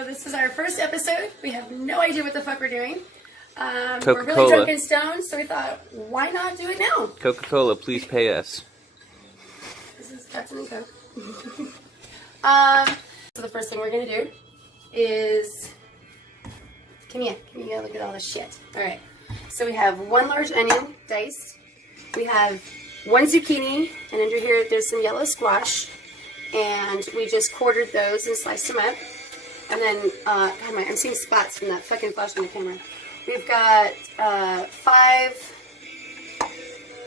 So this is our first episode. We have no idea what the fuck we're doing. We're Coca-Cola. really drunk and stoned, so we thought, why not do it now? Coca-Cola, please pay us. This is Captain and Coke. So the first thing we're going to do is... Come here. You gotta look at all this shit. Alright. So we have one large onion, diced. We have one zucchini, and under here there's some yellow squash. And we just quartered those and sliced them up. And then, God, I'm seeing spots from that fucking flash on the camera. We've got 5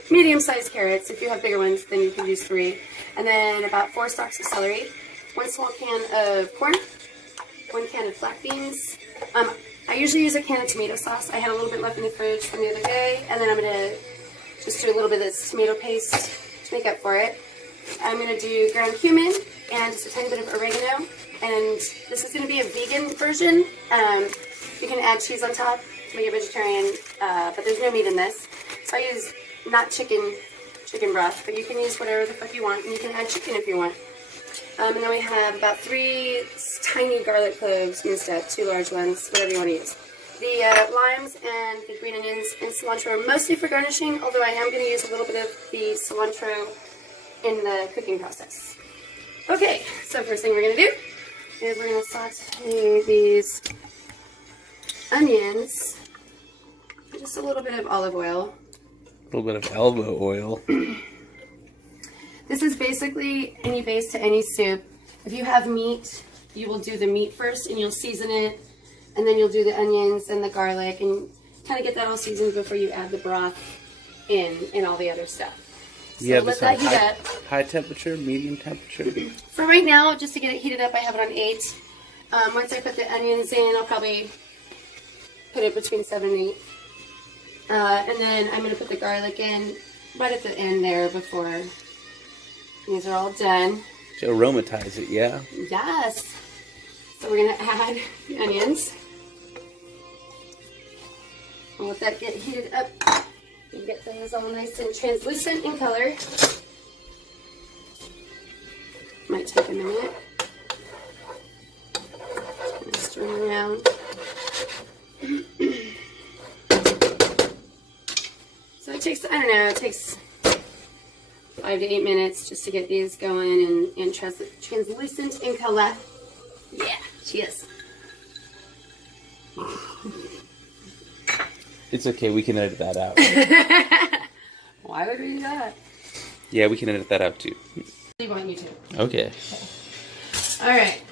medium-sized carrots. If you have bigger ones, then you can use 3. And then about 4 stalks of celery. 1 small can of corn. 1 can of black beans. I usually use a can of tomato sauce. I had a little bit left in the fridge from the other day. And then I'm going to just do a little bit of this tomato paste to make up for it. I'm going to do ground cumin and just a tiny bit of oregano. And this is going to be a vegan version. You can add cheese on top to make it vegetarian, but there's no meat in this. So I use not chicken broth, but you can use whatever the fuck you want, and you can add chicken if you want. And then we have about 3 tiny garlic cloves minced up, 2 large ones, whatever you want to use. The limes and the green onions and cilantro are mostly for garnishing, although I am going to use a little bit of the cilantro in the cooking process. Okay, so first thing we're going to do is we're going to saute these onions with just a little bit of olive oil. A little bit of elbow oil. This is basically any base to any soup. If you have meat, you will do the meat first and you'll season it, and then you'll do the onions and the garlic and kind of get that all seasoned before you add the broth in and all the other stuff. So You have let this on that heat up. high temperature, medium temperature? For right now, just to get it heated up, I have it on 8. Once I put the onions in, I'll probably put it between 7 and 8. And then I'm going to put the garlic in right at the end there before these are all done. To aromatize it, yeah? Yes. So we're going to add the onions. And let that get heated up. You can get those all nice and translucent in color. Might take a minute. Just stir it around. So it takes, I don't know, it takes 5 to 8 minutes just to get these going and translucent in color. Yeah, cheers. It's okay, we can edit that out. Why would we do that? Yeah, we can edit that out too. You want me to? Okay. Alright.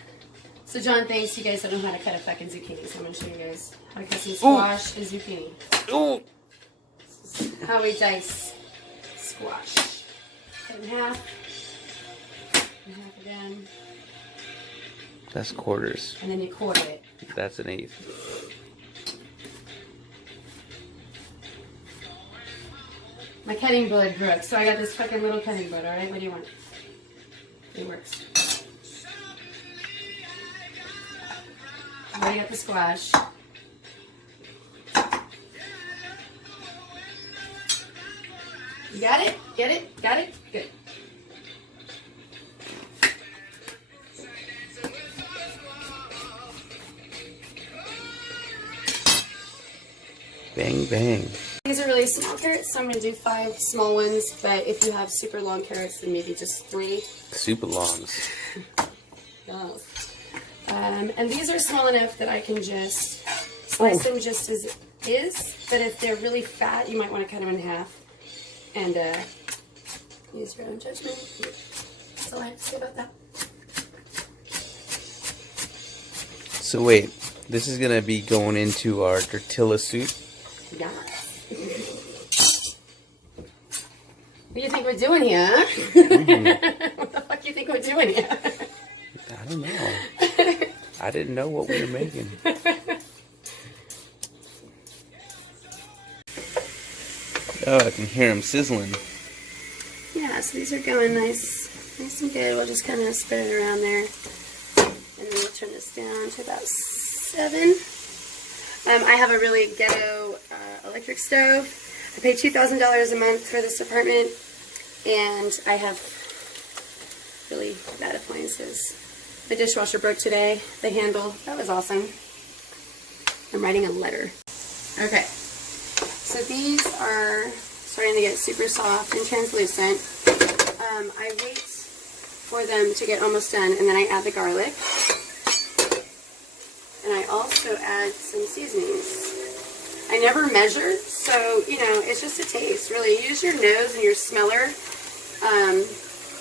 So John thinks you guys don't know how to cut a fucking zucchini, so I'm going to show you guys how to cut some squash and zucchini. Ooh. This is how we dice squash. Cut in half. And half again. That's quarters. And then you quarter it. That's an 1/8. My cutting board broke, so I got this fucking little cutting board, alright? What do you want? It works. I already got the squash. You got it? Get it? Got it? Good. Bang, bang. These are really small carrots, so I'm going to do 5 small ones, but if you have super long carrots, then maybe just 3. Super longs. Yes. And these are small enough that I can just slice them just as is, but if they're really fat, you might want to cut them in half and use your own judgment. That's all I have to say about that. So wait, this is going to be going into our tortilla soup? Yeah. What do you think we're doing here? What the fuck do you think we're doing here? I don't know. I didn't know what we were making. Oh, I can hear them sizzling. Yeah, so these are going nice and good. We'll just kind of spread it around there. And then we'll turn this down to about 7. I have a really ghetto electric stove. I pay $2,000 a month for this apartment, and I have really bad appliances. The dishwasher broke today, the handle. That was awesome. I'm writing a letter. Okay, so these are starting to get super soft and translucent. I wait for them to get almost done, and then I add the garlic. And I also add some seasonings. I never measure, so, you know, it's just a taste, really. Use your nose and your smeller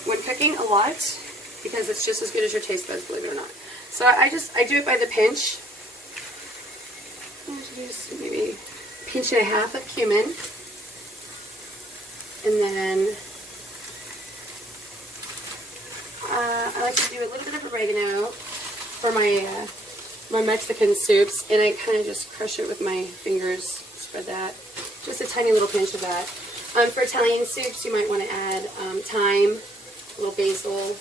when cooking a lot, because it's just as good as your taste buds, believe it or not. So I do it by the pinch. Just maybe a pinch and a half of cumin. And then I like to do a little bit of oregano for my my Mexican soups, and I kind of just crush it with my fingers, spread that. Just a tiny little pinch of that. For Italian soups, you might want to add thyme, a little basil,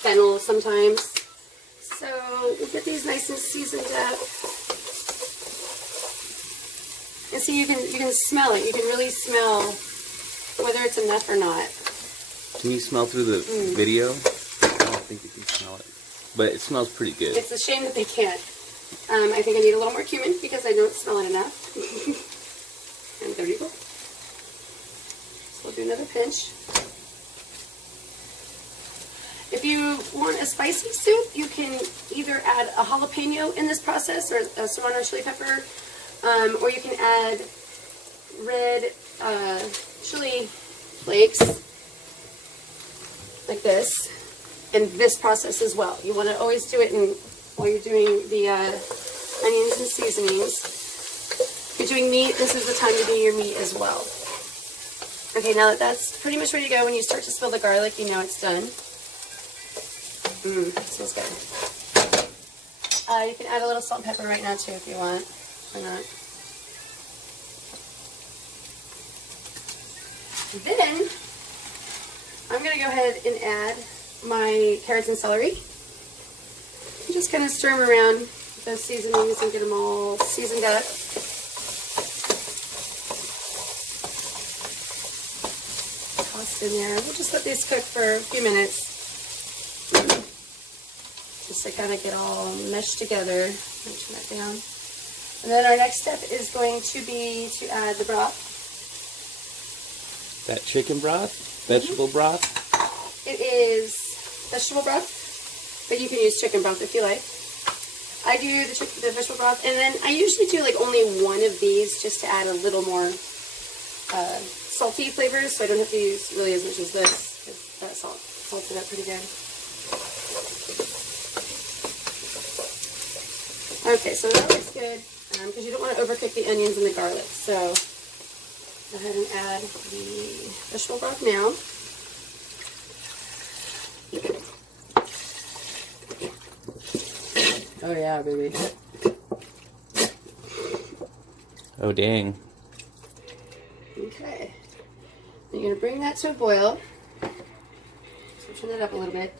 fennel sometimes. So we'll get these nice and seasoned up. And see, you can smell it. You can really smell whether it's enough or not. Can you smell through the video? I don't think you can smell it. But it smells pretty good. It's a shame that they can't. I think I need a little more cumin because I don't smell it enough. And there you go. So we'll do another pinch. If you want a spicy soup, you can either add a jalapeno in this process or a serrano chili pepper, or you can add red chili flakes like this in this process as well. You want to always do it while you're doing the onions and seasonings. If you're doing meat, this is the time to do your meat as well. Okay, now that that's pretty much ready to go, when you start to smell the garlic, you know it's done. Smells good. You can add a little salt and pepper right now too if you want. Why not? Then, I'm going to go ahead and add my carrots and celery. Just kind of stir them around with those seasonings and get them all seasoned up. Tossed in there. We'll just let these cook for a few minutes. Just to kind of get all meshed together. Turn that down. And then our next step is going to be to add the broth. That chicken broth? Vegetable broth? It is vegetable broth, but you can use chicken broth if you like. I do the vegetable broth, and then I usually do like only one of these just to add a little more salty flavors, so I don't have to use really as much as this, because that salted up pretty good. Okay, so that looks good, because you don't want to overcook the onions and the garlic, so go ahead and add the vegetable broth now. Oh yeah, baby. Oh dang. Okay. You're going to bring that to a boil. So turn that up a little bit.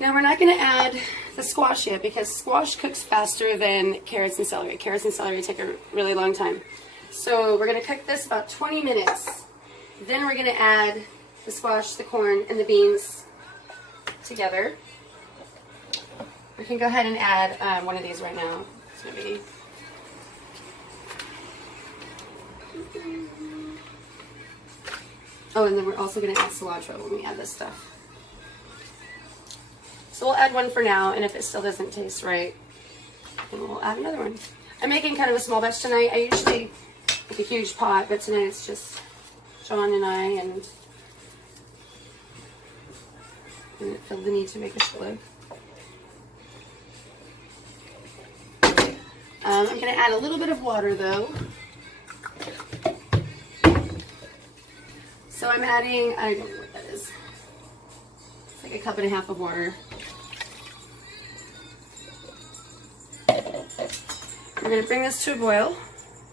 Now we're not going to add the squash yet because squash cooks faster than carrots and celery. Carrots and celery take a really long time. So we're going to cook this about 20 minutes. Then we're going to add the squash, the corn, and the beans together. We can go ahead and add one of these right now. It's going to be... Oh, and then we're also going to add cilantro when we add this stuff. So we'll add one for now, and if it still doesn't taste right, then we'll add another one. I'm making kind of a small batch tonight. I usually make a huge pot, but tonight it's just John and I, and I feel the need to make a shitload. I'm going to add a little bit of water, though. So I'm adding, I don't know what that is. It's like a cup and a half of water. We're going to bring this to a boil,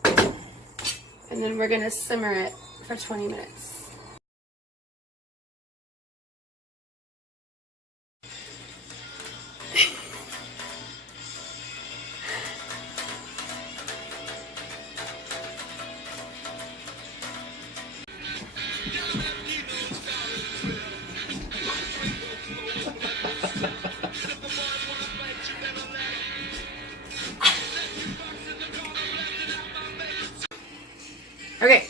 and then we're going to simmer it for 20 minutes. Okay,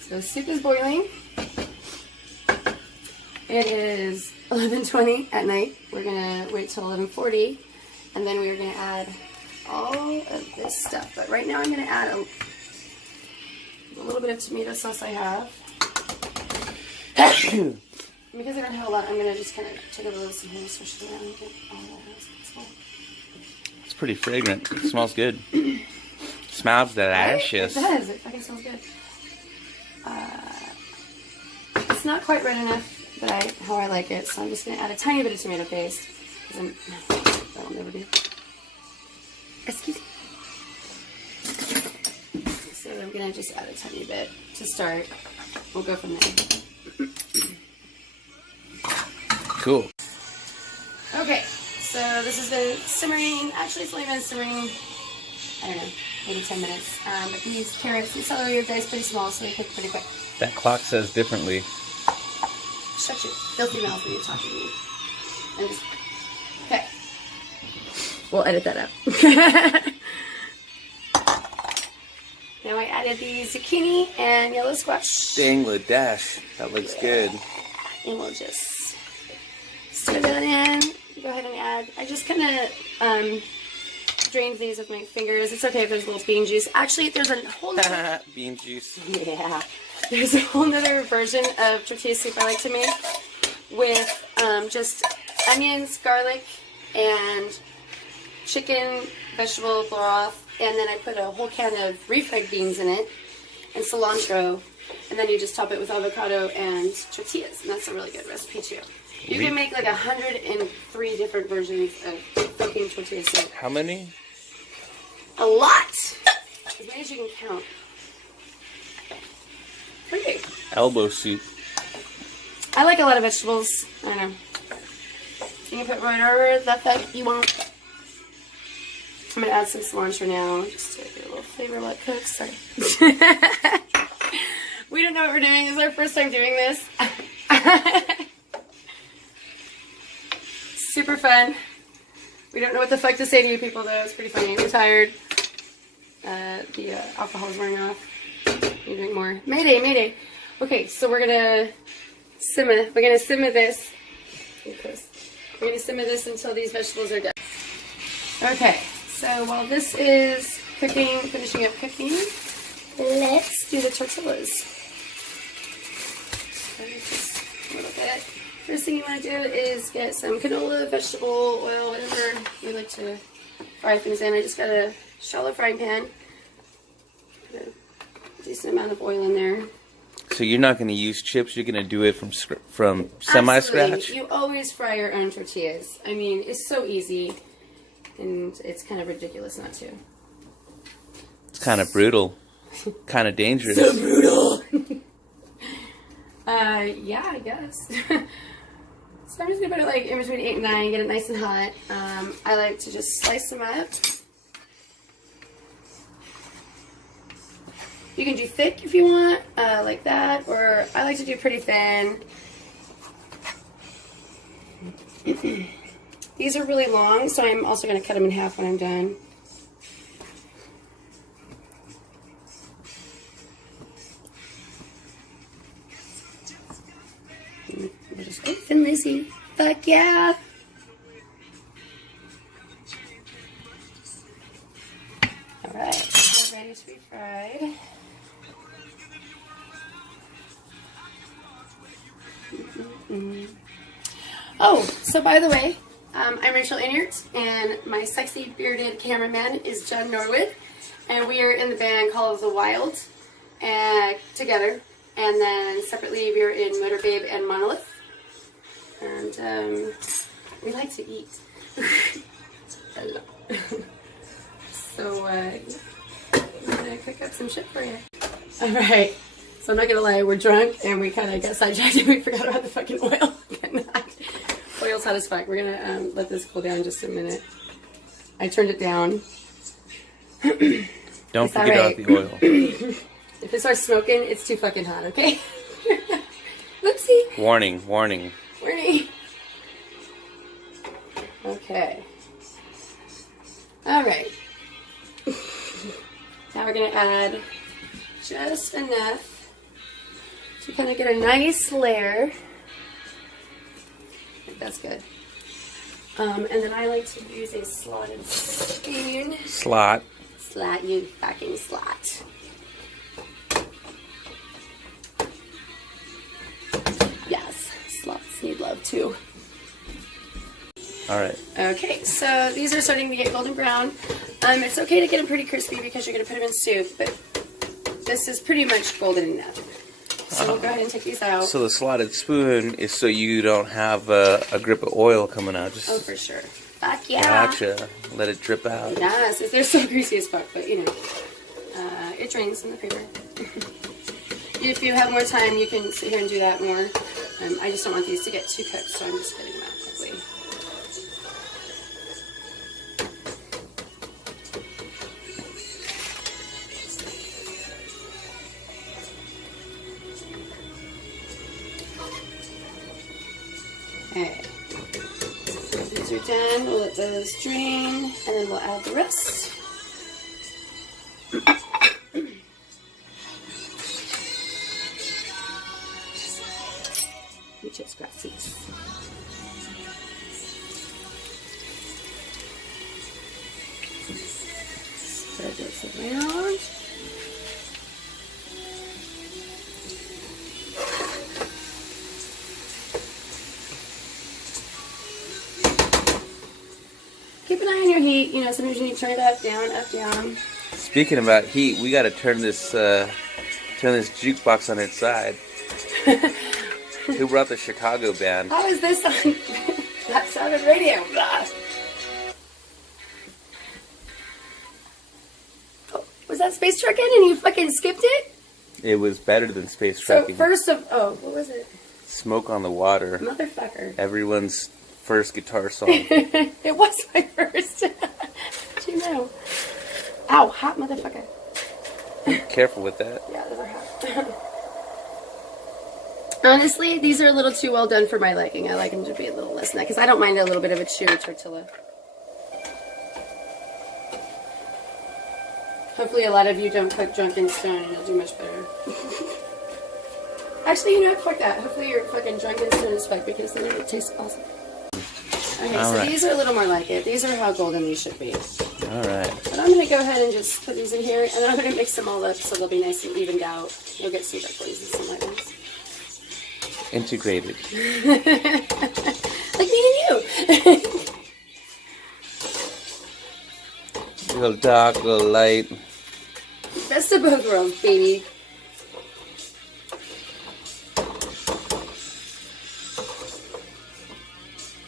so soup is boiling. It is 11:20 at night. We're gonna wait till 11:40, and then we're gonna add all of this stuff. But right now I'm gonna add a little bit of tomato sauce I have. Because I don't have a lot, I'm gonna just kind of take a little some here, switch it around and get all that as It's pretty fragrant. It smells good. Smells delicious. It does. It fucking smells good. It's not quite red enough that how I like it, so I'm just gonna add a tiny bit of tomato paste. That will never do. Excuse me. So I'm gonna just add a tiny bit to start. We'll go from there. Cool. Okay, so this has been simmering. Actually, it's only been simmering, I don't know, maybe 10 minutes. But these carrots and celery are diced pretty small, so they cook pretty quick. That clock says differently. Shut your filthy mouth when you're talking to me. Okay. We'll edit that out. Now I added the zucchini and yellow squash. Bangladesh. That looks good. And we'll just stir that in. Go ahead and add. I just kind of drained these with my fingers. It's okay if there's a little bean juice. Actually, there's a whole nother... Bean juice. Yeah. There's a whole nother version of tortilla soup I like to make with just onions, garlic, and chicken, vegetable broth, and then I put a whole can of refried beans in it, and cilantro, and then you just top it with avocado and tortillas, and that's a really good recipe too. You can make like 103 different versions of cooking tortilla soup. How many? A lot! As many as you can count. Okay. Elbow soup. I like a lot of vegetables. I don't know. You can put whatever the fuck you want. I'm going to add some cilantro now, just to get a little flavor while it cooks. Sorry. We don't know what we're doing. This is our first time doing this. Super fun. We don't know what the fuck to say to you people, though. It's pretty funny. We're tired. The alcohol's wearing off. You drink more. Mayday, mayday. Okay, so we're gonna simmer. We're gonna simmer this. We're gonna simmer this until these vegetables are done. Okay, so while this is cooking, finishing up cooking, let's do the tortillas. Just a little bit. First thing you want to do is get some canola, vegetable oil, whatever you like to fry things in. I just got a shallow frying pan. Put a decent amount of oil in there. So you're not going to use chips. You're going to do it from semi-scratch. Absolutely. You always fry your own tortillas. I mean, it's so easy, and it's kind of ridiculous not to. It's kind of brutal, kind of dangerous. So brutal. Yeah, I guess. So I'm just gonna put it like in between 8 and 9, get it nice and hot. I like to just slice them up. You can do thick if you want, like that, or I like to do pretty thin. These are really long, so I'm also going to cut them in half when I'm done. We'll just go thin Lizzy. Fuck yeah! Alright, they're ready to be fried. Oh, so by the way, I'm Rachel Inert, and my sexy bearded cameraman is John Norwood, and we are in the band called The Wild, together, and then separately we are in Motor Babe and Monolith, and we like to eat. So I'm gonna cook up some shit for you. All right. So I'm not gonna lie, we're drunk and we kind of got sidetracked and we forgot about the fucking oil. Oil's hot as fuck. We're gonna let this cool down just a minute. I turned it down. Don't forget about the oil. If it starts smoking, it's too fucking hot, okay? Whoopsie. Warning, warning. Warning. Okay. Alright. Now we're gonna add just enough to kind of get a nice layer. I think that's good. And then I like to use a slotted spoon. Slot. Slot, you fucking slot. Yes, slots need love too. Alright. Okay, so these are starting to get golden brown. It's okay to get them pretty crispy because you're going to put them in soup, but this is pretty much golden enough. So we'll go ahead and take these out. So the slotted spoon is so you don't have a grip of oil coming out. Just oh, for sure. Fuck yeah. Gotcha. Let it drip out. Yes, they're so greasy as fuck, but you know, it drains in the paper. If you have more time, you can sit here and do that more. I just don't want these to get too cooked, so I'm just getting them out quickly. Okay. These are done. We'll let those drain, and then we'll add the rest. Muchas gracias. Spread this around. Keep an eye on your heat. You know, sometimes you need to turn it up, down. Speaking about heat, we got to turn this jukebox on its side. Who brought the Chicago band? How is this on That Sounded Radio? Oh, was that Space Truckin' and you fucking skipped it? It was better than Space So Trucking. what was it? Smoke on the Water. Motherfucker. Everyone's first guitar song. It was my first. How'd you know? Ow, hot motherfucker. Careful with that. Yeah, those are hot. Honestly, these are a little too well done for my liking. I like them to be a little less than that, because I don't mind a little bit of a chewy tortilla. Hopefully a lot of you don't cook Drunken Stone and you'll do much better. Actually, you know what? Fuck that. Hopefully you're fucking Drunken Stone as fuck, because then it tastes awesome. Okay, so these are a little more like it. These are how golden these should be. Alright. But I'm going to go ahead and just put these in here, and then I'm going to mix them all up so they'll be nice and evened out. You'll get some dark ones and some light ones. Integrated. Like me and you. A little dark, a little light. Best of both worlds, baby.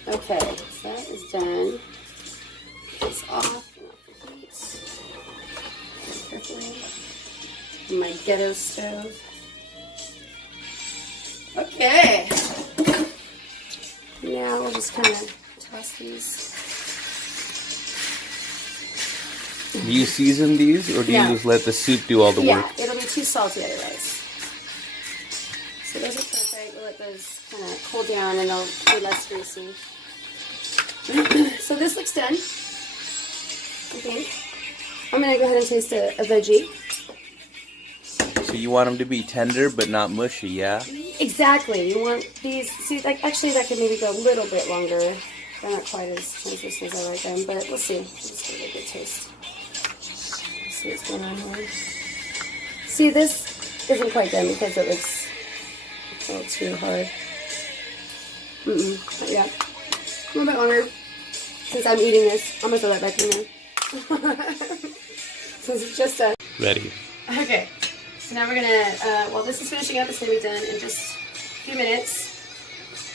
Okay, so that is done. It's off and off the heat. Carefully. My ghetto stove. Okay. Now we'll just kind of toss these. Do you season these, or do you just let the soup do all the work? Yeah, it'll be too salty otherwise. So those are perfect. We'll let those kind of cool down and they'll be less greasy. So this looks done, I think. I'm going to go ahead and taste a veggie. So you want them to be tender but not mushy, yeah? Exactly. You want these, see, like, actually that could maybe go a little bit longer. They're not quite as translucent as I like them, but we'll see. Just give it a good taste. See what's going on here. See, this isn't quite done because it looks a little too hard. Not yet. A little bit longer. Since I'm eating this, I'm going to throw that back in there. Since it's just done. Ready. Okay. So now we're going to, while this is finishing up, it's going to be done in just a few minutes.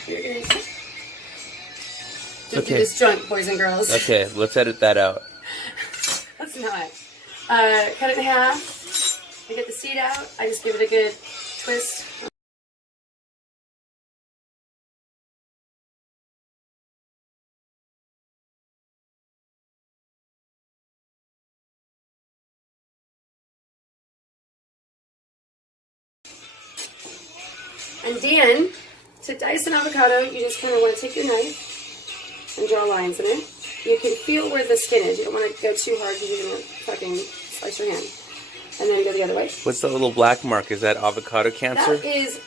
You're going to don't do this drunk, boys and girls. Okay, let's edit that out. Let's not. Cut it in half. I get the seed out. I just give it a good twist. And Dan, to dice an avocado, you just kind of want to take your knife and draw lines in it. You can feel where the skin is. You don't want to go too hard because you're going to fucking slice your hand. and then go the other way. What's the little black mark? Is that avocado cancer? That is,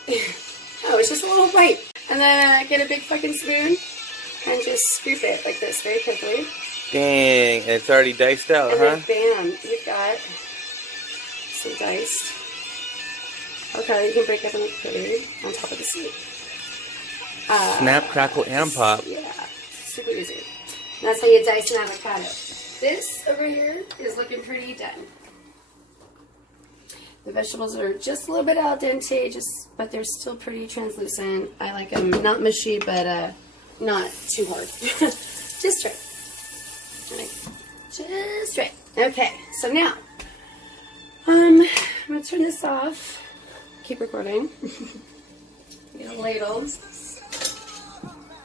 no, it's just a little bite. And then get a big fucking spoon and just scoop it like this very carefully. Dang, and it's already diced out, and huh? And then bam, you've got some diced avocado you can break up and put it on top of the soup. Snap, crackle, and pop. Yeah, super easy. And that's how you dice an avocado. This over here is looking pretty done. The vegetables are just a little bit al dente, but they're still pretty translucent. I like them not mushy, but not too hard. Just right. Just right. Okay, so now I'm gonna turn this off. Keep recording. Get a ladle.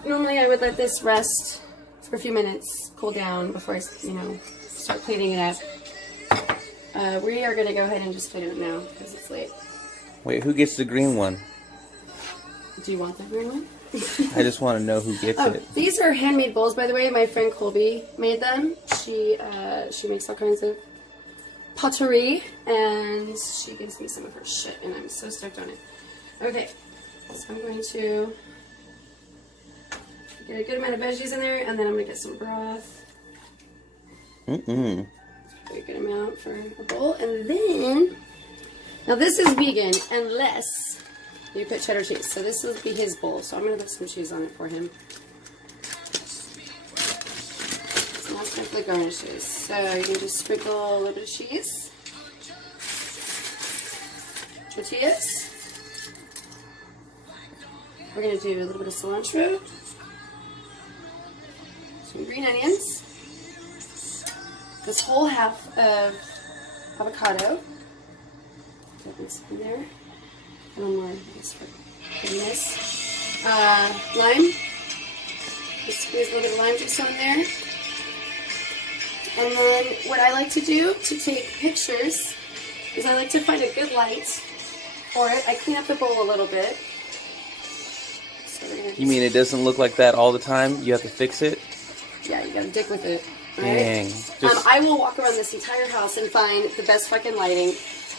Normally I would let this rest for a few minutes, cool down before I, start cleaning it up. We are gonna go ahead and just clean it now because it's late. Wait, who gets the green one? Do you want the green one? I just want to know who gets it. These are handmade bowls, by the way. My friend Colby made them. She makes all kinds of pottery, and she gives me some of her shit, and I'm so stoked on it. Okay, so I'm going to get a good amount of veggies in there, and then I'm going to get some broth. Put a good amount for a bowl, and then, now this is vegan unless you put cheddar cheese, so this will be his bowl, so I'm going to put some cheese on it for him. So that's my flake garnishes. So you can just sprinkle a little bit of cheese. Tortillas. We're going to do a little bit of cilantro. Some green onions. This whole half of avocado. Put this in there. One more just for goodness. Lime. Just squeeze a little bit of lime juice on there. And then what I like to do to take pictures is I like to find a good light for it. I clean up the bowl a little bit. So you mean it doesn't look like that all the time? You have to fix it? Yeah, you gotta dig with it. Right? Dang. I will walk around this entire house and find the best fucking lighting.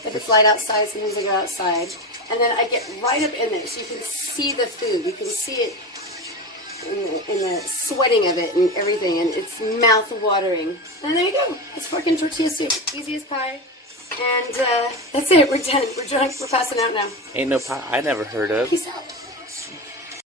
If it's light outside, sometimes I go outside. And then I get right up in there so you can see the food. You can see it in the sweating of it and everything. And it's mouth-watering. And there you go. It's fucking tortilla soup. Easy as pie. And that's it. We're done. We're drunk. We're passing out now. Ain't no pie I never heard of. Peace out.